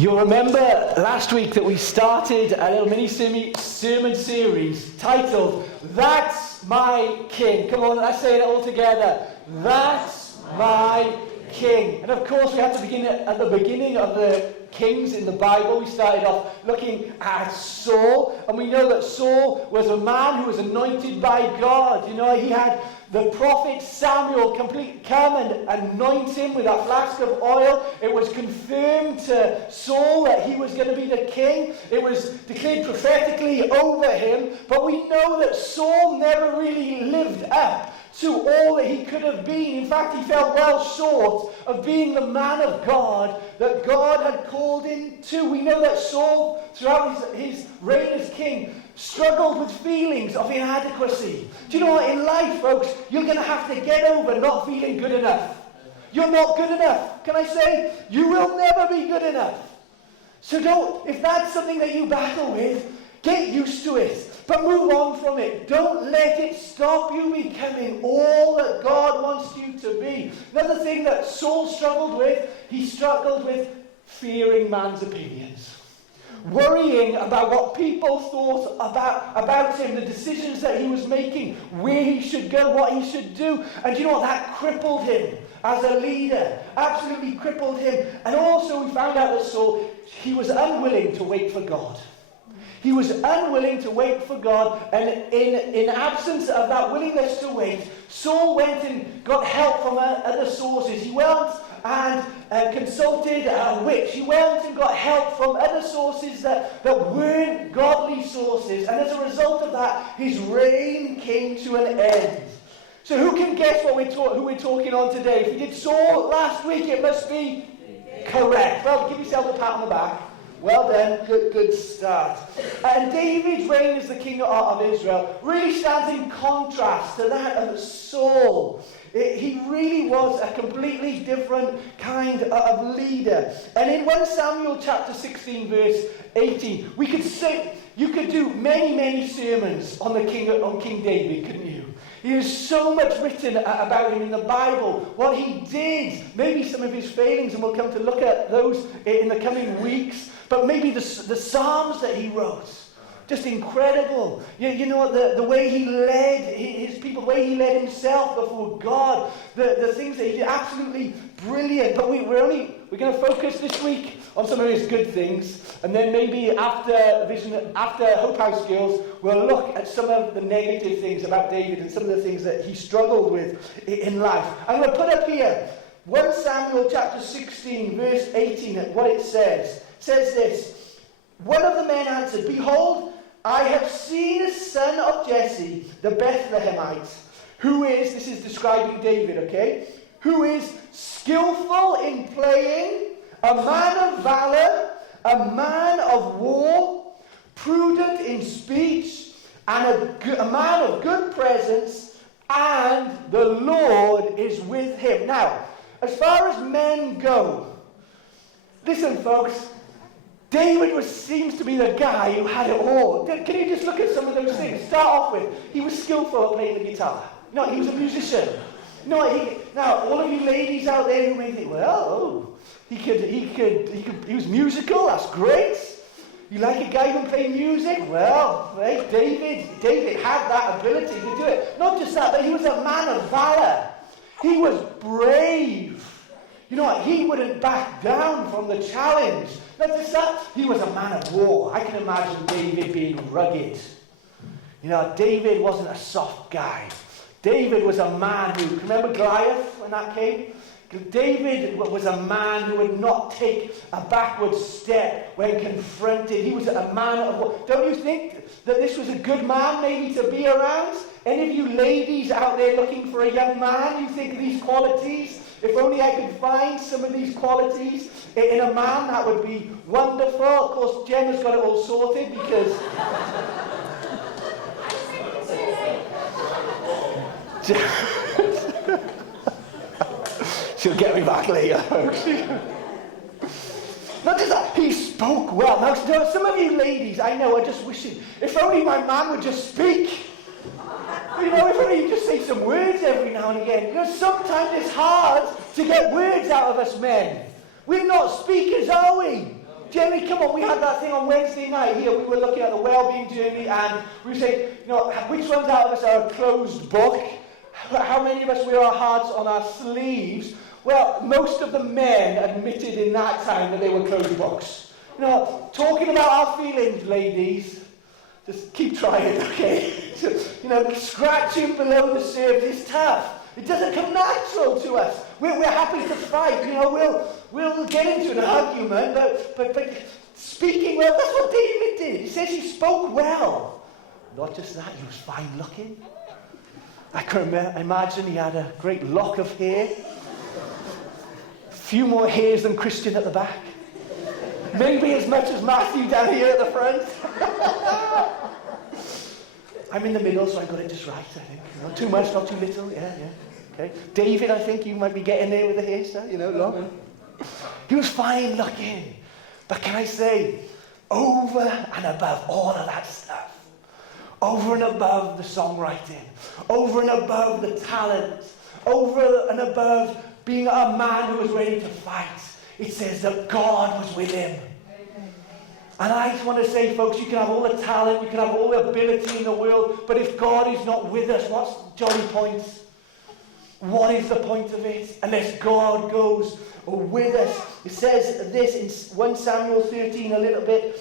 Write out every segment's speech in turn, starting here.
You'll remember last week that we started a little mini sermon series titled, That's My King. Come on, let's say it all together. That's my King. And of course, we had to begin at the beginning of the kings in the Bible. We started off looking at Saul, and we know that Saul was a man who was anointed by God. You know, he had the prophet Samuel come and anoint him with a flask of oil. It was confirmed to Saul that he was going to be the king. It was declared prophetically over him. But we know that Saul never really lived up to all that he could have been. In fact, he fell well short of being the man of God that God had called him to. We know that Saul, throughout his reign as king, struggled with feelings of inadequacy. Do you know what? In life, folks, you're going to have to get over not feeling good enough. You're not good enough. Can I say? You will never be good enough. So if that's something that you battle with, get used to it. But move on from it. Don't let it stop you becoming all that God wants you to be. Another thing that Saul struggled with, he struggled with fearing man's opinions. Worrying about what people thought about him, the decisions that he was making, where he should go, what he should do. And you know what? That crippled him as a leader. Absolutely crippled him. And also we found out that Saul, he was unwilling to wait for God. He was unwilling to wait for God, and in absence of that willingness to wait, Saul went and got help from other sources. He went and consulted a witch. He went and got help from other sources that weren't godly sources, and as a result of that, his reign came to an end. So who can guess who we're talking on today? If you did Saul last week, it must be correct. Well, give yourself a pat on the back. Well done, good start. And David's reign as the king of Israel really stands in contrast to that of Saul. He really was a completely different kind of leader. And in 1 Samuel chapter 16, verse 18, we could say, you could do many sermons on King David, couldn't you? There's so much written about him in the Bible, what he did, maybe some of his failings, and we'll come to look at those in the coming weeks. But maybe the Psalms that he wrote, just incredible. You know, the way he led his people, the way he led himself before God, the things that he did, absolutely brilliant. But we're going to focus this week on some of his good things, and then maybe after Hope House Girls, we'll look at some of the negative things about David and some of the things that he struggled with in life. I'm going to put up here 1 Samuel chapter 16, verse 18, what it says. It says this: one of the men answered, "Behold, I have seen a son of Jesse, the Bethlehemite, who is," this is describing David, okay, "who is skillful in playing, a man of valor, a man of war, prudent in speech, and a man of good presence, and the Lord is with him." Now, as far as men go, listen, folks, David seems to be the guy who had it all. Can you just look at some of those things? Start off with, he was skillful at playing the guitar. No, he was a musician. No, now, all of you ladies out there who may think, well, he was musical, that's great. You like a guy who can play music? Well, right, David had that ability to do it. Not just that, but he was a man of valor. He was brave. You know what? He wouldn't back down from the challenge. Not just that, he was a man of war. I can imagine David being rugged. You know, David wasn't a soft guy. David was a man who, remember Goliath when that came? David was a man who would not take a backward step when confronted. He was a man of war. Don't you think that this was a good man maybe to be around? Any of you ladies out there looking for a young man, you think these qualities? If only I could find some of these qualities in a man, that would be wonderful. Of course, Gemma's got it all sorted because... She'll get me back later. Not just that, he spoke well. Now, some of you ladies, I know, are just wishing, if only my man would just speak. You know, if only you just say some words every now and again. You know, sometimes it's hard to get words out of us men. We're not speakers, are we? Jeremy, come on, we had that thing on Wednesday night here. We were looking at the well-being journey, and we were saying, which ones out of us are a closed book? How many of us wear our hearts on our sleeves? Well, most of the men admitted in that time that they were closed books. Talking about our feelings, ladies, just keep trying, okay? Scratching below the surface is tough. It doesn't come natural to us. We're happy to fight. We'll get into an argument, but speaking well, that's what David did. He says he spoke well. Not just that, he was fine looking. I can imagine he had a great lock of hair. A few more hairs than Christian at the back. Maybe as much as Matthew down here at the front. I'm in the middle, so I got it just right, I think. Not too much, not too little. Yeah. Okay. David, I think you might be getting there with the hairstyle, long. He was fine looking. But can I say, over and above all of that stuff, over and above the songwriting, over and above the talent, over and above being a man who was ready to fight, it says that God was with him. And I just want to say, folks, you can have all the talent, you can have all the ability in the world, but if God is not with us, what's jolly point? What is the point of it? Unless God goes with us. It says this in 1 Samuel 13, a little bit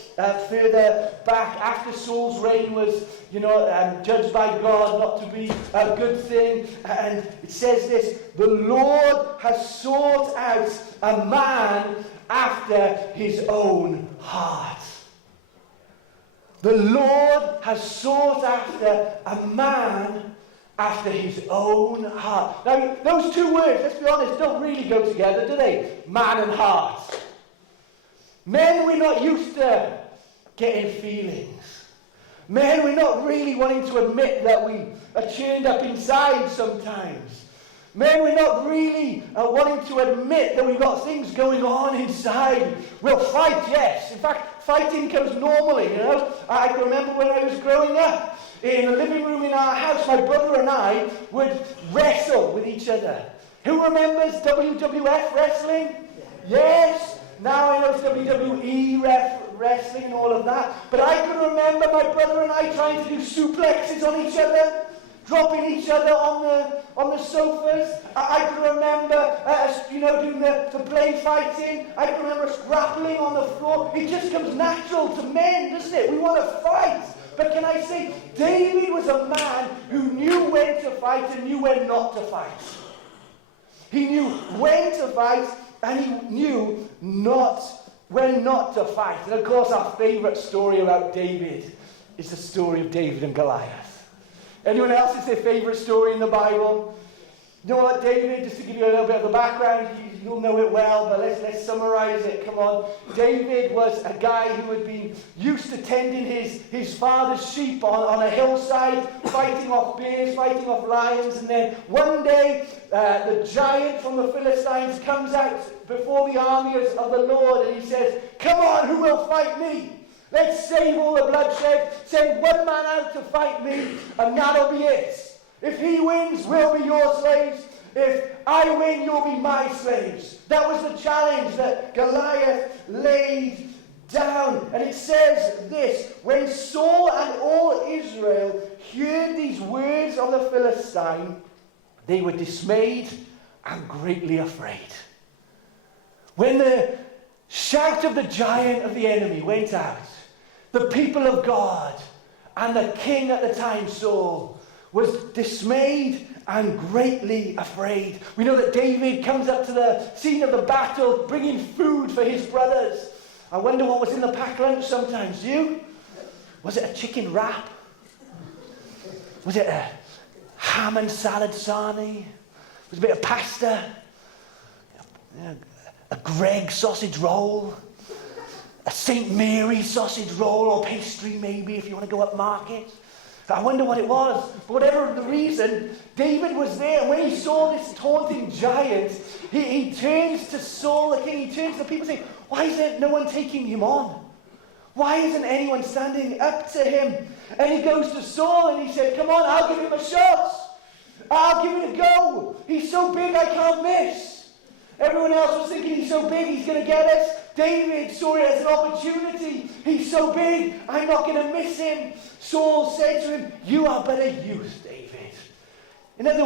further back, after Saul's reign was, judged by God not to be a good thing. And it says this, the Lord has sought out a man after his own heart. The Lord has sought after a man after his own heart. Now, those two words, let's be honest, don't really go together, do they? Man and heart. Men, we're not used to getting feelings. Men, we're not really wanting to admit that we are churned up inside sometimes. Men, we're not really wanting to admit that we've got things going on inside. We'll fight, yes. In fact, fighting comes normally, I can remember when I was growing up, in the living room in our house, my brother and I would wrestle with each other. Who remembers WWF wrestling? Yes. Now I know it's WWE wrestling and all of that. But I can remember my brother and I trying to do suplexes on each other, dropping each other on the sofas. I can remember doing the play fighting. I can remember us grappling on the floor. It just comes natural to men, doesn't it? We want to fight. But can I say, David was a man who knew when to fight and knew when not to fight. He knew when to fight and he knew when not to fight. And of course, our favourite story about David is the story of David and Goliath. Anyone else, it's their favourite story in the Bible? You know what, David, just to give you a little bit of the background, you'll know it well, but let's summarise it, come on. David was a guy who had been used to tending his father's sheep on a hillside, fighting off bears, fighting off lions, and then one day the giant from the Philistines comes out before the armies of the Lord, and he says, come on, who will fight me? Let's save all the bloodshed, send one man out to fight me, and that'll be it. If he wins, we'll be your slaves. If I win, you'll be my slaves. That was the challenge that Goliath laid down. And it says this, when Saul and all Israel heard these words of the Philistine, they were dismayed and greatly afraid. When the shout of the giant of the enemy went out, the people of God and the king at the time, Saul, was dismayed and greatly afraid. We know that David comes up to the scene of the battle bringing food for his brothers. I wonder what was in the packed lunch sometimes. You? Was it a chicken wrap? Was it a ham and salad sarnie? Was it a bit of pasta? A Gregg sausage roll? A St. Mary sausage roll or pastry maybe if you want to go up market? I wonder what it was. But whatever the reason, David was there. And when he saw this taunting giant, he turns to Saul the king. He turns to the people saying, why isn't no one taking him on? Why isn't anyone standing up to him? And he goes to Saul and he said, come on, I'll give him a shot. I'll give it a go. He's so big I can't miss. Everyone else was thinking he's so big, he's going to get us. David saw it as an opportunity. He's so big, I'm not going to miss him. Saul said to him, you are but a youth, David. In other